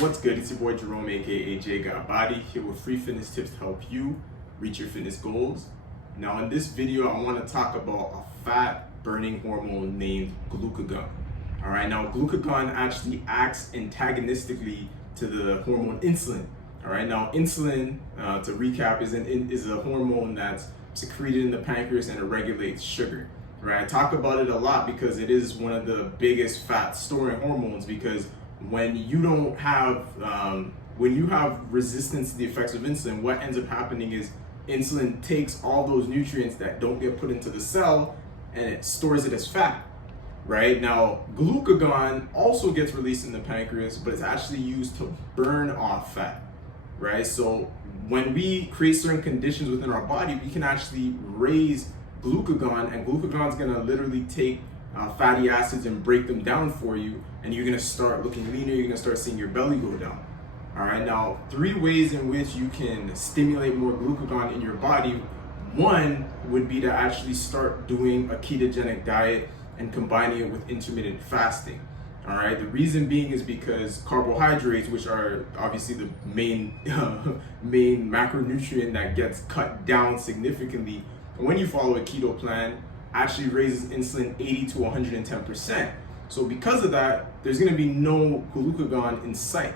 What's good? It's your boy Jerome, aka J Got Body, here with free fitness tips to help you reach your fitness goals. Now in this video, I want to talk about a fat burning hormone named glucagon. Alright, now glucagon actually acts antagonistically to the hormone insulin. Alright, now insulin, to recap, is a hormone that's secreted in the pancreas and it regulates sugar. Right, I talk about it a lot because it is one of the biggest fat storing hormones, because when you have resistance to the effects of insulin, what ends up happening is insulin takes all those nutrients that don't get put into the cell and it stores it as fat. Right, now glucagon also gets released in the pancreas, but it's actually used to burn off fat. Right, so when we create certain conditions within our body, we can actually raise glucagon, and glucagon is going to literally take fatty acids and break them down for you, and you're going to start looking leaner. You're going to start seeing your belly go down. All right, now 3 ways in which you can stimulate more glucagon in your body. One would be to actually start doing a ketogenic diet and combining it with intermittent fasting. All right, the reason being is because carbohydrates, which are obviously the main macronutrient that gets cut down significantly when you follow a keto plan, actually raises insulin 80 to 110%. So because of that, there's going to be no glucagon in sight.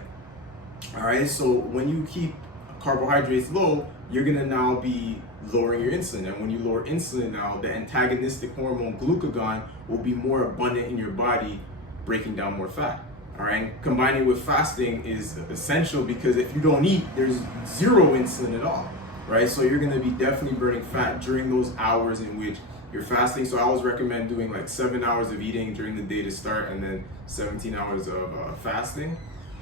All right, so when you keep carbohydrates low, you're going to now be lowering your insulin. And when you lower insulin now, the antagonistic hormone glucagon will be more abundant in your body, breaking down more fat. All right, combining with fasting is essential, because if you don't eat, there's zero insulin at all. Right, so you're going to be definitely burning fat during those hours in which you're fasting. So I always recommend doing like 7 hours of eating during the day to start, and then 17 hours of fasting.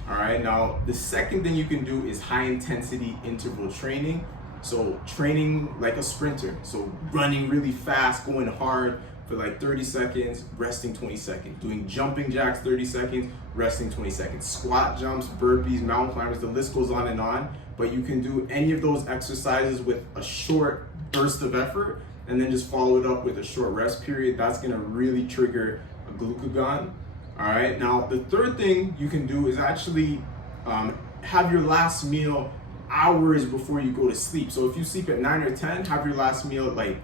All right, now the second thing you can do is high intensity interval training. So training like a sprinter, so running really fast, going hard for like 30 seconds, resting 20 seconds, doing jumping jacks 30 seconds, resting 20 seconds, squat jumps, burpees, mountain climbers, the list goes on and on. But you can do any of those exercises with a short burst of effort and then just follow it up with a short rest period. That's gonna really trigger a glucagon. All right, now the third thing you can do is actually have your last meal hours before you go to sleep. So if you sleep at 9 or 10, have your last meal at like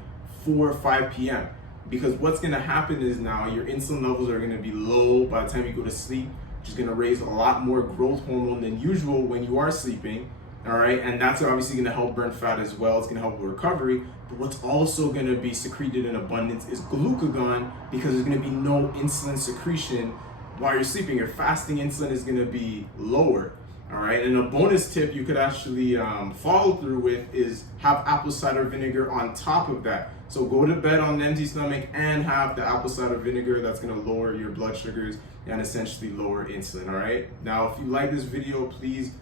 4 or 5 p.m. Because what's gonna happen is now your insulin levels are gonna be low by the time you go to sleep, which is gonna raise a lot more growth hormone than usual when you are sleeping. All right, and that's obviously gonna help burn fat as well. It's gonna help with recovery. But what's also gonna be secreted in abundance is glucagon, because there's gonna be no insulin secretion while you're sleeping. Your fasting insulin is gonna be lower. All right, and a bonus tip you could actually follow through with is have apple cider vinegar on top of that. So go to bed on an empty stomach and have the apple cider vinegar. That's gonna lower your blood sugars and essentially lower insulin. All right, now if you like this video, please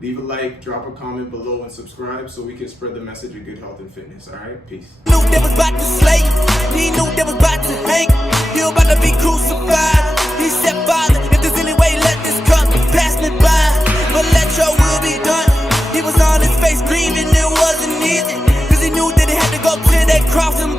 leave a like, drop a comment below, and subscribe so we can spread the message of good health and fitness. All right, peace. Knew they was about to slay. He knew they was about to hang. He about to be crucified. He said, Father, if there's any way, let this cup pass me by. But let your will be done. He was on his face grieving. It wasn't easy, cause he knew that he had to go to that cross and